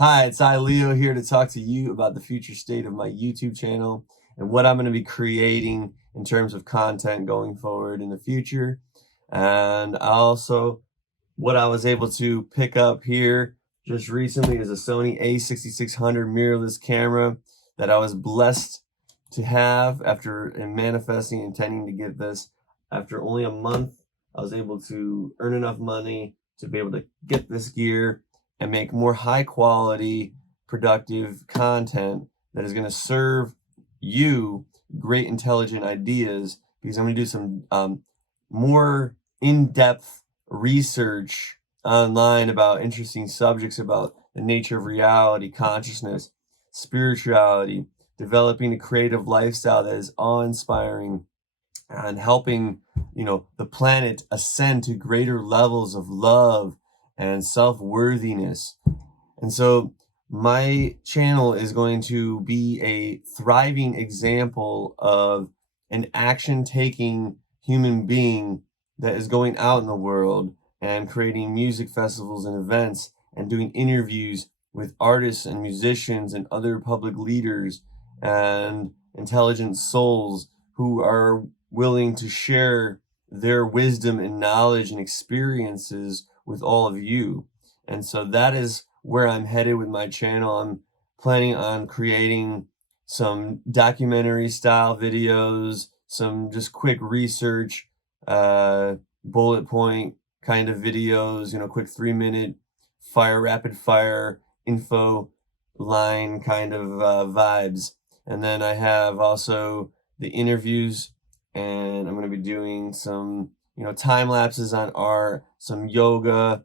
Hi, it's Leo here to talk to you about the future state of my YouTube channel and what I'm going to be creating in terms of content going forward in the future. And also, what I was able to pick up here just recently is a Sony A6600 mirrorless camera that I was blessed to have after manifesting, intending to get this. After only a month, I was able to earn enough money to be able to get this gear and make more high quality, productive content that is going to serve you great, intelligent ideas, because I'm going to do some more in-depth research online about interesting subjects about the nature of reality, consciousness, spirituality, developing a creative lifestyle that is awe-inspiring and helping, the planet ascend to greater levels of love and self-worthiness. And so my channel is going to be a thriving example of an action-taking human being that is going out in the world and creating music festivals and events and doing interviews with artists and musicians and other public leaders and intelligent souls who are willing to share their wisdom and knowledge and experiences with all of you. And so that is where I'm headed with my channel. I'm planning on creating some documentary style videos, some just quick research, bullet point kind of videos, quick 3-minute rapid fire info line kind of vibes. And then I have also the interviews, and I'm going to be doing some, time lapses on art, some yoga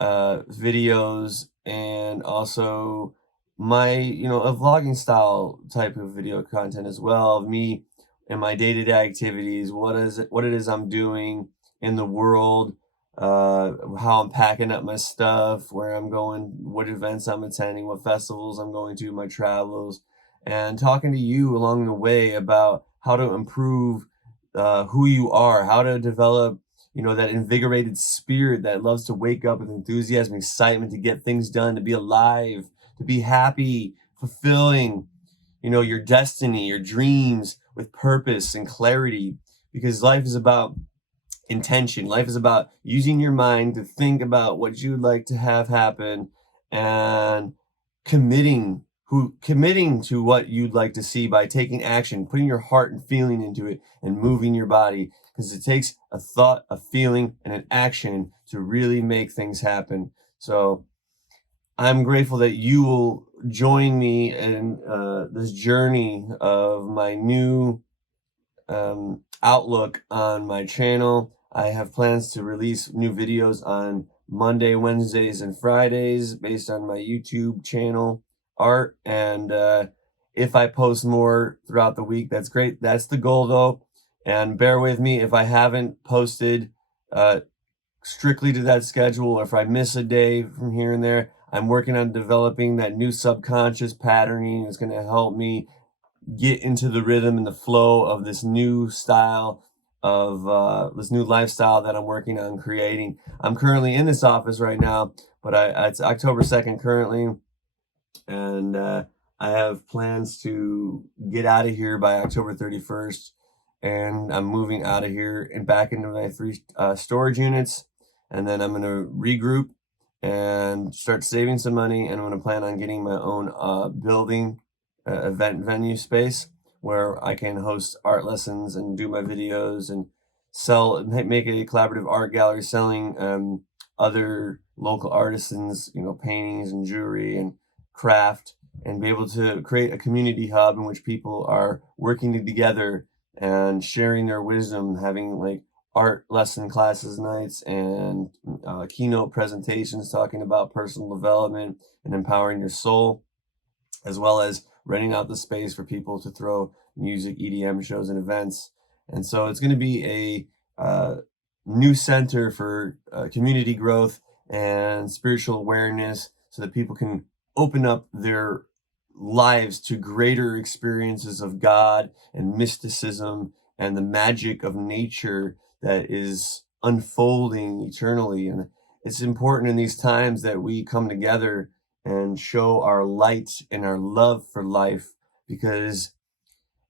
videos, and also my, a vlogging style type of video content as well of me and my day-to-day activities, what it is I'm doing in the world, how I'm packing up my stuff, where I'm going, what events I'm attending, what festivals I'm going to, my travels, and talking to you along the way about how to improve who you are, how to develop, that invigorated spirit that loves to wake up with enthusiasm, excitement to get things done, to be alive, to be happy, fulfilling, your destiny, your dreams with purpose and clarity, because life is about intention. Life is about using your mind to think about what you'd like to have happen and committing to what you'd like to see by taking action, putting your heart and feeling into it and moving your body, because it takes a thought, a feeling, and an action to really make things happen. So I'm grateful that you will join me in this journey of my new outlook on my channel. I have plans to release new videos on Monday, Wednesdays, and Fridays based on my YouTube channel art. And if I post more throughout the week, that's great. That's the goal, though. And bear with me if I haven't posted strictly to that schedule, or if I miss a day from here and there. I'm working on developing that new subconscious patterning. It's going to help me get into the rhythm and the flow of this new style of this new lifestyle that I'm working on creating. I'm currently in this office right now, but it's October 2nd currently, and I have plans to get out of here by October 31st, and I'm moving out of here and back into my 3 storage units, and then I'm going to regroup and start saving some money, and I'm going to plan on getting my own building event venue space where I can host art lessons and do my videos and make a collaborative art gallery selling other local artisans, paintings and jewelry and craft, and be able to create a community hub in which people are working together and sharing their wisdom, having like art lesson classes nights and keynote presentations talking about personal development and empowering your soul, as well as renting out the space for people to throw music, EDM shows, and events. And so it's going to be a new center for community growth and spiritual awareness, so that people can open up their lives to greater experiences of God and mysticism and the magic of nature that is unfolding eternally. And it's important in these times that we come together and show our light and our love for life, because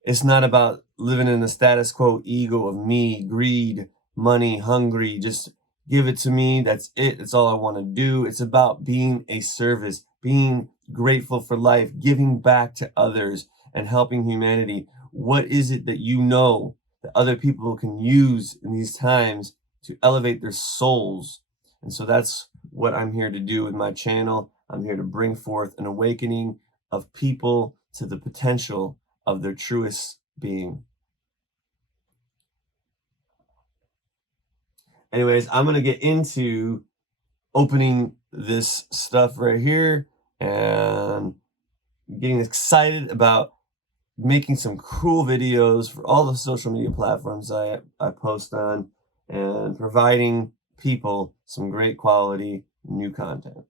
it's not about living in the status quo ego of me, greed, money, hungry, just give it to me, that's it, that's all I want to do. It's about being a service, being grateful for life, giving back to others, and helping humanity. What is it that you know that other people can use in these times to elevate their souls? And so that's what I'm here to do with my channel. I'm here to bring forth an awakening of people to the potential of their truest being. Anyways, I'm going to get into opening this stuff right here and getting excited about making some cool videos for all the social media platforms I post on, and providing people some great quality new content.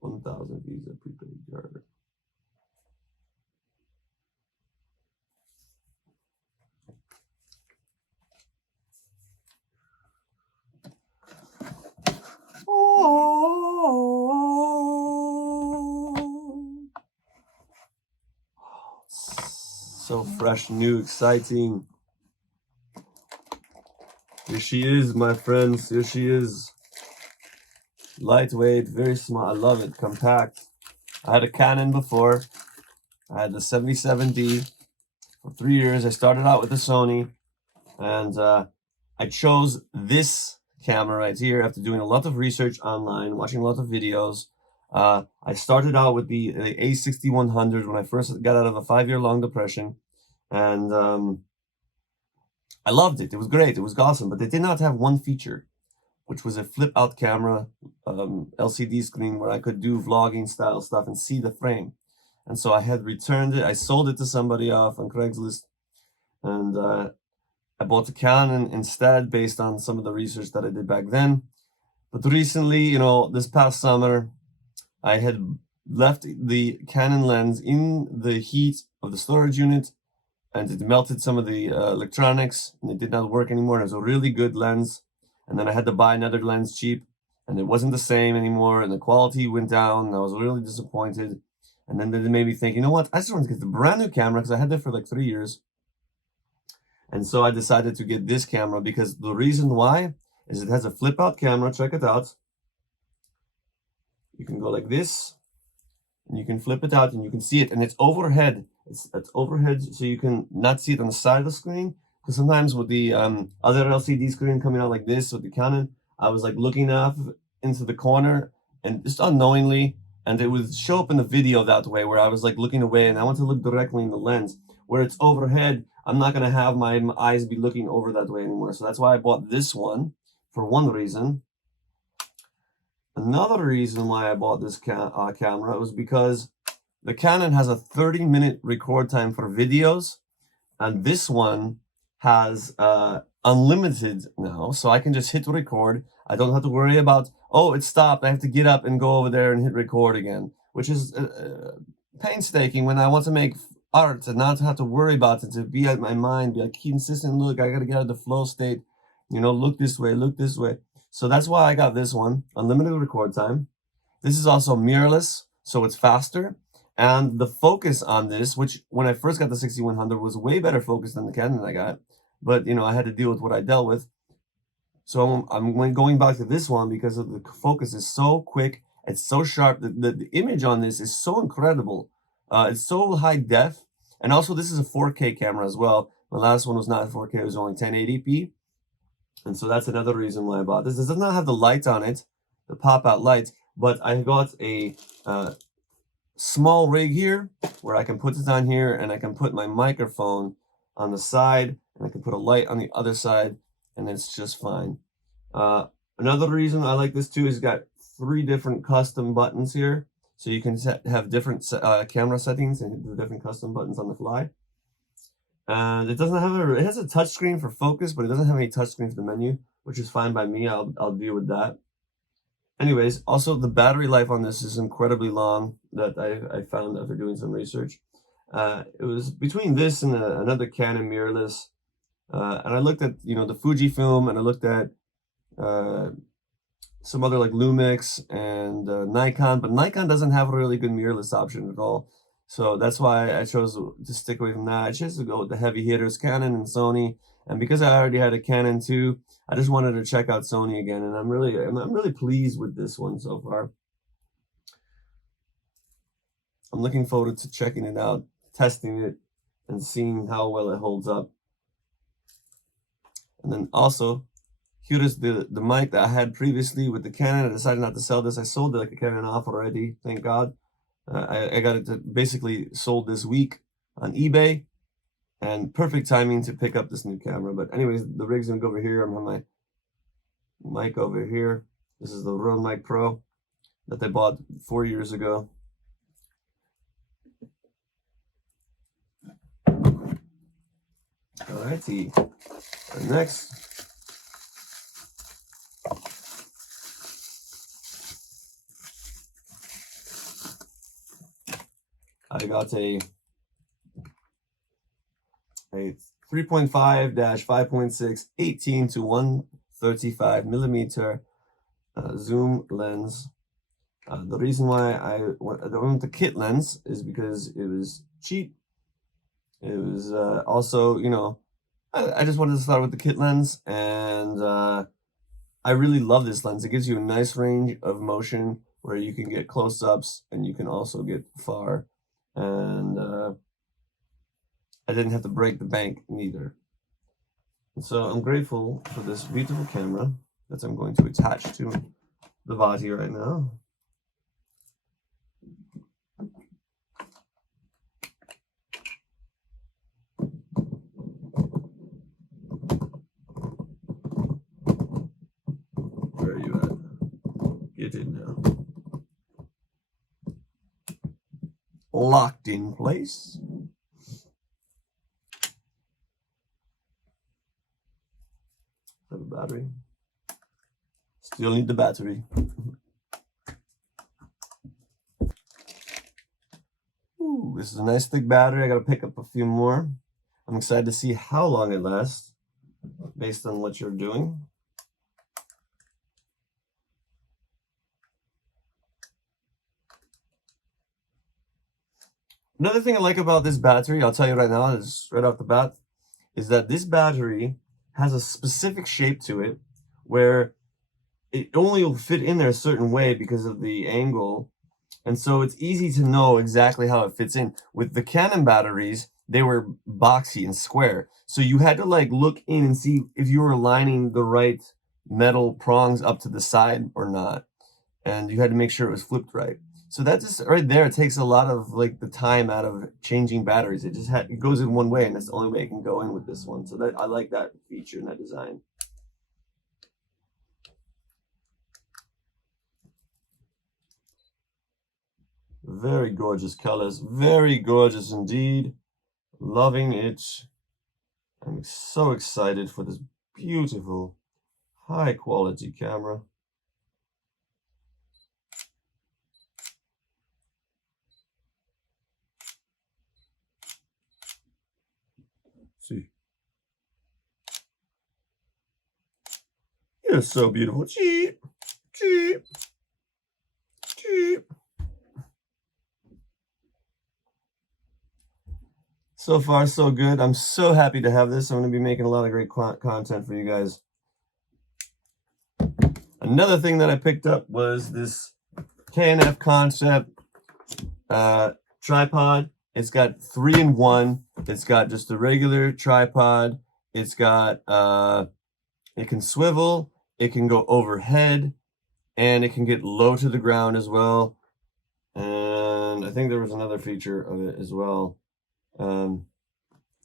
$1,000 Visa prepaid card. So fresh, new, exciting. Here she is, my friends. Here she is. Lightweight, very small. I love it. Compact. I had a Canon before. I had the 77D for 3 years. I started out with the Sony, and I chose this camera right here after doing a lot of research online, watching a lot of videos. I started out with the A6100 when I first got out of a 5-year-long depression, and I loved it. It was great. It was awesome, but they did not have one feature, which was a flip-out camera, LCD screen where I could do vlogging style stuff and see the frame. And so I had returned it. I sold it to somebody off on Craigslist, and I bought the Canon instead based on some of the research that I did back then. But recently, you know, this past summer, I had left the Canon lens in the heat of the storage unit, and it melted some of the electronics, and it did not work anymore. It was a really good lens. And then I had to buy another lens cheap, and it wasn't the same anymore, and the quality went down, and I was really disappointed. And then it made me think, you know what, I just want to get the brand new camera, because I had it for like 3 years. And so I decided to get this camera, because the reason why is it has a flip out camera. Check it out. You can go like this, and you can flip it out, and you can see it, and it's overhead. It's overhead, so you can not see it on the side of the screen. Because sometimes with the other LCD screen coming out like this with the Canon, I was like looking off into the corner, and just unknowingly, and it would show up in the video that way, where I was like looking away, and I want to look directly in the lens. Where it's overhead, I'm not going to have my eyes be looking over that way anymore. So that's why I bought this one, for one reason. Another reason why I bought this camera was because the Canon has a 30-minute record time for videos, and this one has unlimited now, so I can just hit record. I don't have to worry about, oh, it stopped, I have to get up and go over there and hit record again, which is painstaking when I want to make art and not have to worry about it, to be at my mind, be like consistent, look, I gotta get out of the flow state, you know, look this way, look this way. So that's why I got this one, unlimited record time. This is also mirrorless, so it's faster. And the focus on this, which when I first got the 6100 was way better focus than the Canon I got, but you know, I had to deal with what I dealt with. So I'm going back to this one because of the focus is so quick, it's so sharp. The image on this is so incredible. It's so high def, and also this is a 4K camera as well. My last one was not 4K; it was only 1080p, and so that's another reason why I bought this. This does not have the light on it, the pop-out light, but I got a small rig here where I can put it on here, and I can put my microphone on the side, and I can put a light on the other side, and it's just fine. Another reason I like this too is got 3 different custom buttons here, so you can have different camera settings and the different custom buttons on the fly. And it doesn't have it has a touch screen for focus, but it doesn't have any touch screen for the menu, which is fine by me. I'll deal with that. anyways, also the battery life on this is incredibly long, that I found after doing some research. It was between this and another Canon mirrorless, and I looked at, you know, the Fujifilm, and I looked at some other like Lumix and Nikon, but Nikon doesn't have a really good mirrorless option at all. So that's why I chose to stick away from that. I chose to go with the heavy hitters, Canon and Sony. And because I already had a Canon too, I just wanted to check out Sony again, and I'm really pleased with this one so far. I'm looking forward to checking it out, testing it, and seeing how well it holds up. And then also, here is the mic that I had previously with the Canon. I decided not to sell this. I sold it like a Canon off already, thank God. I got it to basically sold this week on eBay, and perfect timing to pick up this new camera. But anyways, the rig's gonna go over here. I'm on my mic over here. This is the Rode Mic Pro that they bought 4 years ago. Alrighty, and next, I got a 3.5-5.6 18 to 135 millimeter zoom lens. The reason why I went with the kit lens is because it was cheap. It was also, you know, I just wanted to start with the kit lens, and I really love this lens. It gives you a nice range of motion where you can get close-ups and you can also get far. And I didn't have to break the bank neither. And so I'm grateful for this beautiful camera that I'm going to attach to the body right now. Where are you at? Get in now. Locked in place. Have a battery. Still need the battery. Ooh, this is a nice thick battery. I gotta pick up a few more. I'm excited to see how long it lasts based on what you're doing. Another thing I like about this battery, I'll tell you right now, is right off the bat, is that this battery has a specific shape to it where it only will fit in there a certain way because of the angle. And so it's easy to know exactly how it fits in. With the Canon batteries, they were boxy and square. So you had to like look in and see if you were aligning the right metal prongs up to the side or not. And you had to make sure it was flipped right. So that just right there, it takes a lot of like the time out of changing batteries. It just it goes in one way, and that's the only way it can go in with this one. So that I like that feature and that design. Very gorgeous colors, very gorgeous indeed. Loving it. I'm so excited for this beautiful, high quality camera. See, you're so beautiful. Cheep, cheep, cheep. So far, so good. I'm so happy to have this. I'm going to be making a lot of great content for you guys. Another thing that I picked up was this KNF Concept tripod. It's got 3-in-1. It's got just a regular tripod. It's got, it can swivel, it can go overhead, and it can get low to the ground as well. And I think there was another feature of it as well.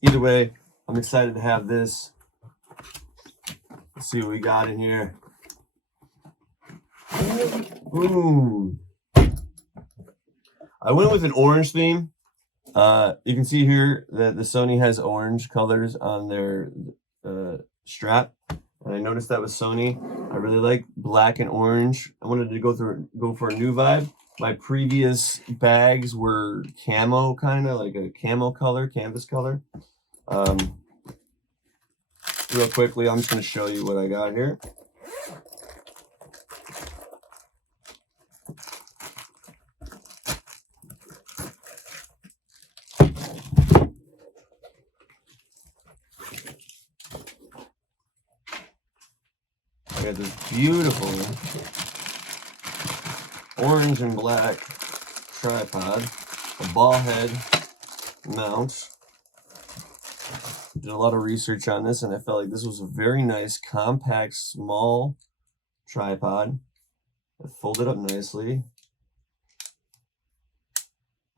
Either way, I'm excited to have this. Let's see what we got in here. Ooh. I went with an orange theme. You can see here that the Sony has orange colors on their strap. And I noticed that with Sony, I really like black and orange. I wanted to go for a new vibe. My previous bags were camo, kind of like a camo color, canvas color. Real quickly, I'm just going to show you what I got here. I got this beautiful orange and black tripod, a ball head mount. Did a lot of research on this, and I felt like this was a very nice, compact, small tripod. It folded up nicely,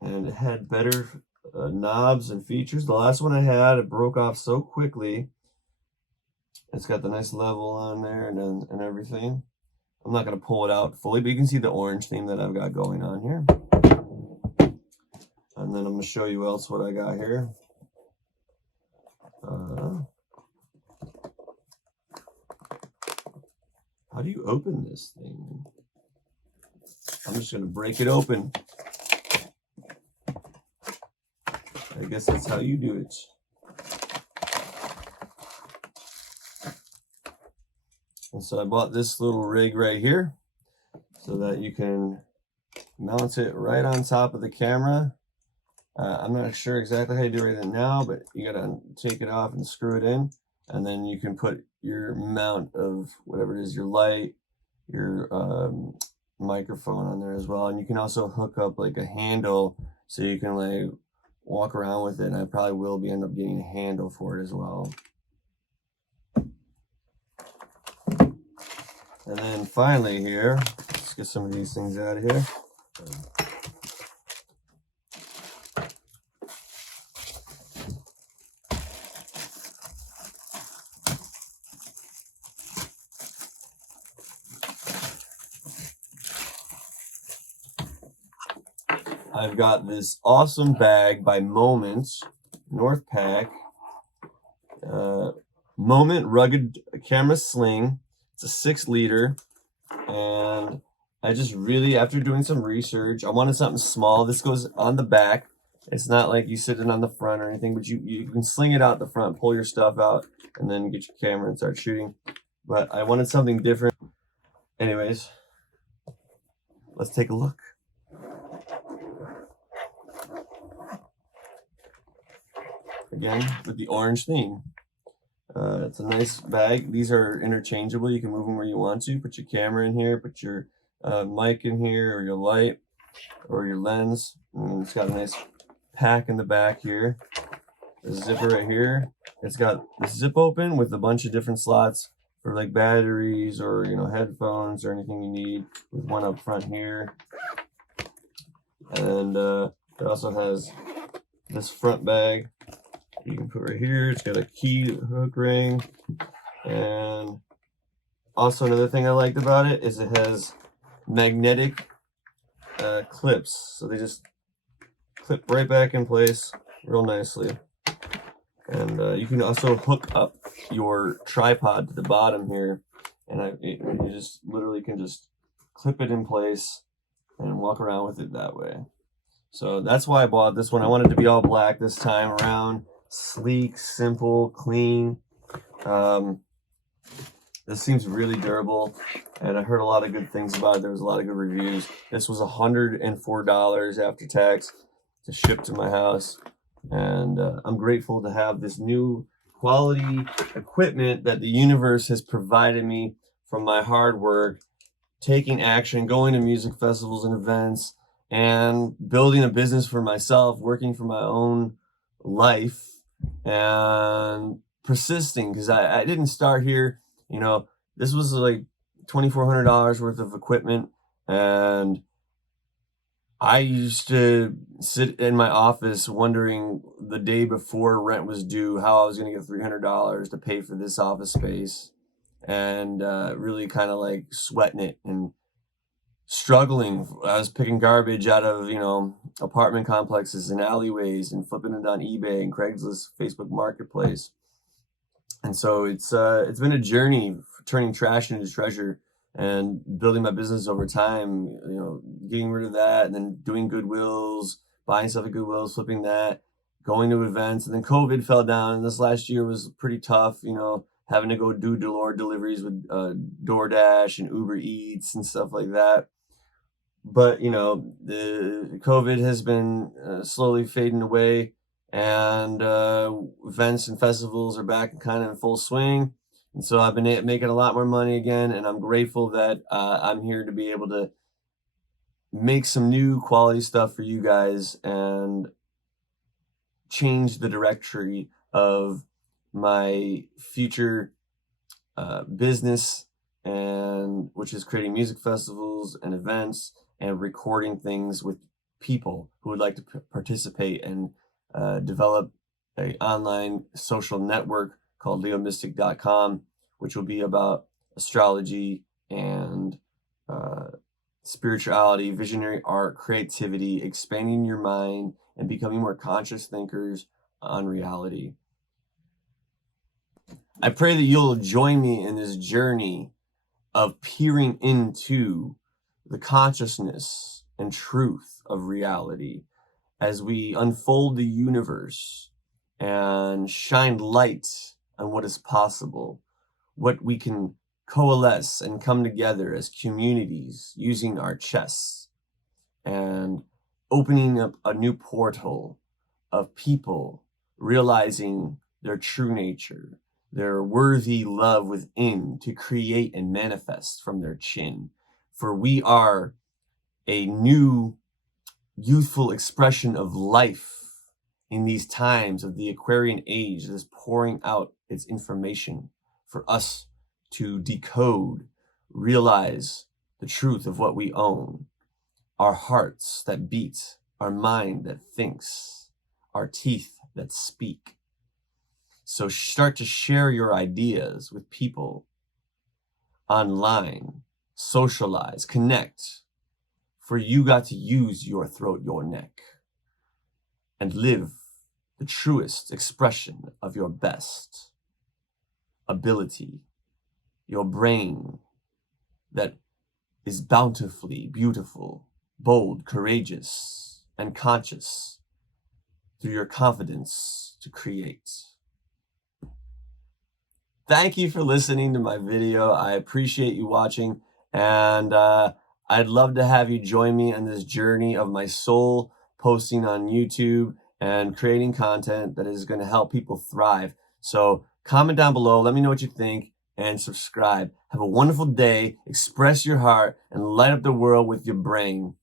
and it had better knobs and features. The last one I had, it broke off so quickly. It's got the nice level on there and everything. I'm not going to pull it out fully, but you can see the orange theme that I've got going on here. And then I'm going to show you else what I got here. How do you open this thing? I'm just going to break it open. I guess that's how you do it. And so I bought this little rig right here so that you can mount it right on top of the camera. I'm not sure exactly how you do it right now, but you gotta take it off and screw it in, and then you can put your mount of whatever it is, your light, your microphone on there as well. And you can also hook up like a handle so you can like walk around with it, and I probably will end up getting a handle for it as well. And then finally here, let's get some of these things out of here. I've got this awesome bag by Moment, North Pack, Moment Rugged Camera Sling. It's a 6 liter, and I just really, after doing some research, I wanted something small. This goes on the back. It's not like you sit it on the front or anything, but you can sling it out the front, pull your stuff out, and then get your camera and start shooting. But I wanted something different. Anyways, let's take a look. Again, with the orange theme. It's a nice bag. These are interchangeable. You can move them where you want to. Put your camera in here, put your mic in here, or your light, or your lens. And it's got a nice pack in the back here. The zipper right here. It's got the zip open with a bunch of different slots for like batteries or, you know, headphones or anything you need, with one up front here. And it also has this front bag you can put right here. It's got a key hook ring. And also another thing I liked about it is it has magnetic clips. So they just clip right back in place real nicely. And you can also hook up your tripod to the bottom here. And you just literally can just clip it in place and walk around with it that way. So that's why I bought this one. I wanted to be all black this time around. Sleek, simple, clean. This seems really durable, and I heard a lot of good things about it. There was a lot of good reviews. This was $104 after tax to ship to my house, and I'm grateful to have this new quality equipment that the universe has provided me from my hard work, taking action, going to music festivals and events, and building a business for myself, working for my own life, and persisting, because I didn't start here. You know, this was like $2,400 worth of equipment, and I used to sit in my office wondering the day before rent was due how I was going to get $300 to pay for this office space, and really kind of like sweating it and struggling. I was picking garbage out of, you know, apartment complexes and alleyways and flipping it on eBay and Craigslist, Facebook Marketplace. And so it's been a journey turning trash into treasure and building my business over time, you know, getting rid of that and then doing Goodwills, buying stuff at Goodwills, flipping that, going to events. And then COVID fell down. And this last year was pretty tough, you know, having to go do deliveries with DoorDash and Uber Eats and stuff like that. But, you know, the COVID has been slowly fading away, and events and festivals are back kind of in full swing. And so I've been making a lot more money again, and I'm grateful that I'm here to be able to make some new quality stuff for you guys and change the directory of my future business, and which is creating music festivals and events and recording things with people who would like to participate and develop an online social network called leomystic.com, which will be about astrology and spirituality, visionary art, creativity, expanding your mind, and becoming more conscious thinkers on reality. I pray that you'll join me in this journey of peering into the consciousness and truth of reality as we unfold the universe and shine light on what is possible, what we can coalesce and come together as communities using our chests and opening up a new portal of people realizing their true nature, their worthy love within to create and manifest from their chin. For we are a new youthful expression of life in these times of the Aquarian age that is pouring out its information for us to decode, realize the truth of what we own, our hearts that beat, our mind that thinks, our teeth that speak. So start to share your ideas with people online, socialize, connect, for you got to use your throat, your neck, and live the truest expression of your best ability, your brain that is bountifully beautiful, bold, courageous, and conscious through your confidence to create. Thank you for listening to my video. I appreciate you watching, and I'd love to have you join me on this journey of my soul posting on YouTube and creating content that is going to help people thrive. So comment down below, let me know what you think, and subscribe. Have a wonderful day, express your heart, and light up the world with your brain.